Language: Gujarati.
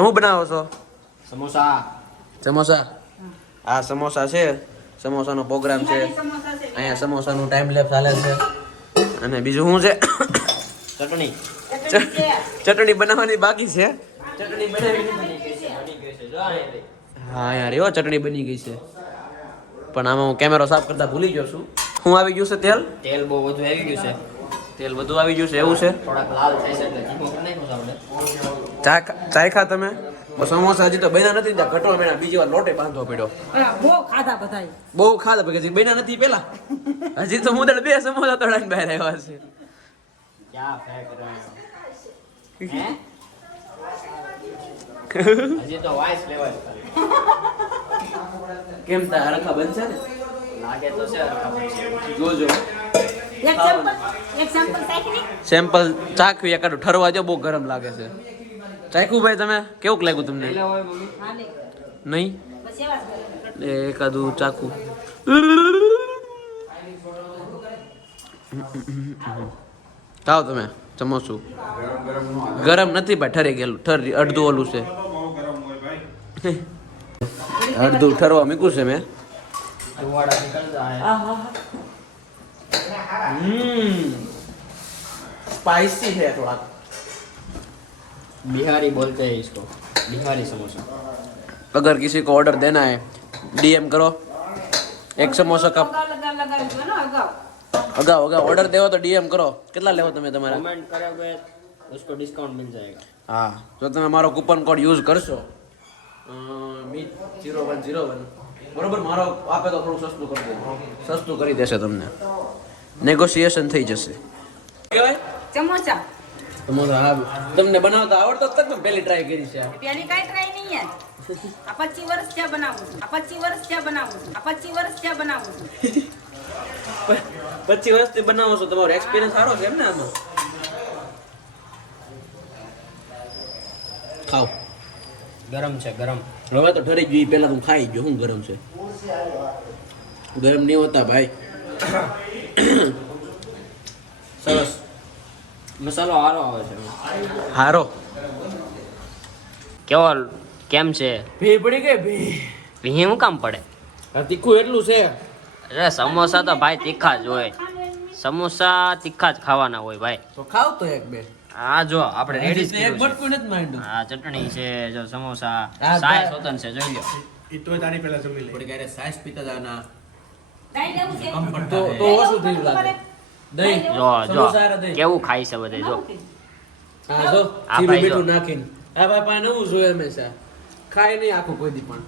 શું બનાવો છો? સમોસા. સમોસા. આ સમોસા છે. સમોસાનો પ્રોગ્રામ છે. અહીંયા સમોસાનું ટાઈમ લેપ ચાલે છે. અને બીજું શું છે? ચટણી. ચટણી બનાવવાની બાકી છે. ચટણી બનાવી હા યાર એવો ચટણી બની ગઈ છે. પણ આમાં હું કેમેરો સાફ કરતા ભૂલી ગયો છું. શું આવી ગયું છે તેલ? તેલ બહુ વધુ આવી ગયું છે. તેલ વધુ આવી ગયું છે એવું છે. થોડાક લાલ થાય છે એટલે ધીમો કરી નાખો આપણે. ચાખા તમે? સમોસા હજી તો બન્યા નથી ત્યાં ઘટો મેળા બીજી વાર લોટે બાંધવો પડ્યો. બહુ ખાધા બધાય. બહુ ખાધા પછી બન્યા નથી પેલા. હજી તો હું 2 સમોસા તળાઈને બહાર આવ્યા છે. ક્યાં ફેંક રહ્યો હે? હજી તો વાઇસ લેવાય ખાલી. કેમ તા હરખા બનશે ને? લાગે તો છે હરખા બનશે. જોજો. એક સેમ્પલ ચાખી. સેમ્પલ ચાખવી એકાદું ઠરવા દો બહુ ગરમ લાગે છે. ચાખ્યું ભાઈ તમે? કેવું લાગ્યું તમને? એટલે હોય મમ્મી. હાલે. નહીં? બસ એવા જ કરે. એકાદું ચાખું. ખાઓ તમે સમોસું. ગરમ નથી ભાઈ ઠરી ગયેલું. અડધું ઓલું છે. અડધું ઠરવા મૂક્યું છે મેં. ધુવાડા નીકળતા હે. स्पाइसी है थोड़ा. बिहारी बोलते हैं इसको. बिहारी समोसा. अगर किसी को ऑर्डर देना है डीएम करो. एक समोसा का अगाव ऑर्डर देवो तो डीएम करो. कितना लेवो તમે તમારા? कमेंट करोगे उसको डिस्काउंट मिल जाएगा. હા જો તમે મારો કૂપન કોડ યુઝ કરશો મીટ0101 બરોબર મારો આપે તો થોડું સસ્તું કરી દેજો. સસ્તું કરી દેશે તમને. નેગોશિએશન થઈ જશે. કહેવાય સમોસા. સમોસા હા તમને બનાવતા આવડતો જ તક પહેલી ટ્રાય કરી છે. પેલી કાઈ ટ્રાય નહીં યાર. આ 25 વર્ષ ત્યાં બનાવું છું. 25 વર્ષ ત્યાં બનાવું છું. 25 વર્ષ ત્યાં બનાવું છું. 25 વર્ષથી બનાવો છો તમારો એક્સપિરિયન્સ સારો છે એમ ને આમાં? ખાઓ. गरम છે गरम. હવે તો ઠરી ગયું પહેલા તું ખાઈ ગયો. શું ગરમ છે? ગરમ નહીં હોતા ભાઈ. સરસ. મસાલો હારો આવે છે. હારો કેવો કેમ છે? ભી પડી ગઈ ભી. ભી હું કામ પડે? આ તીખું એટલું છે. અરે સમોસા તો ભાઈ તીખા જ હોય. સમોસા તીખા જ ખાવાના હોય ભાઈ. તો ખાવ તો એક બે. આ જો આપણે રેડી જ એક કર્યું છે. બટકું નથી માંડ્યું. આ ચટણી છે જો સમોસા આ સાય સોતન છે જોઈ લો. ઈ તો તારી પહેલા જમી લે. પડી ગયા સાઈઝ પીતા જાના. દહીં દેવું છે. તો ઓછું થયું લાગે. દહીં જો જો સમોસા હારે દહીં. કેવું ખાય છે બધે જો. હા જો આ જીરું ભાઈ જો. મીઠું નાખીને. આ ભાઈ પાસે નવું જોઈએ હંમેશા. ખાય નહીં આખું કોઈ દી પણ.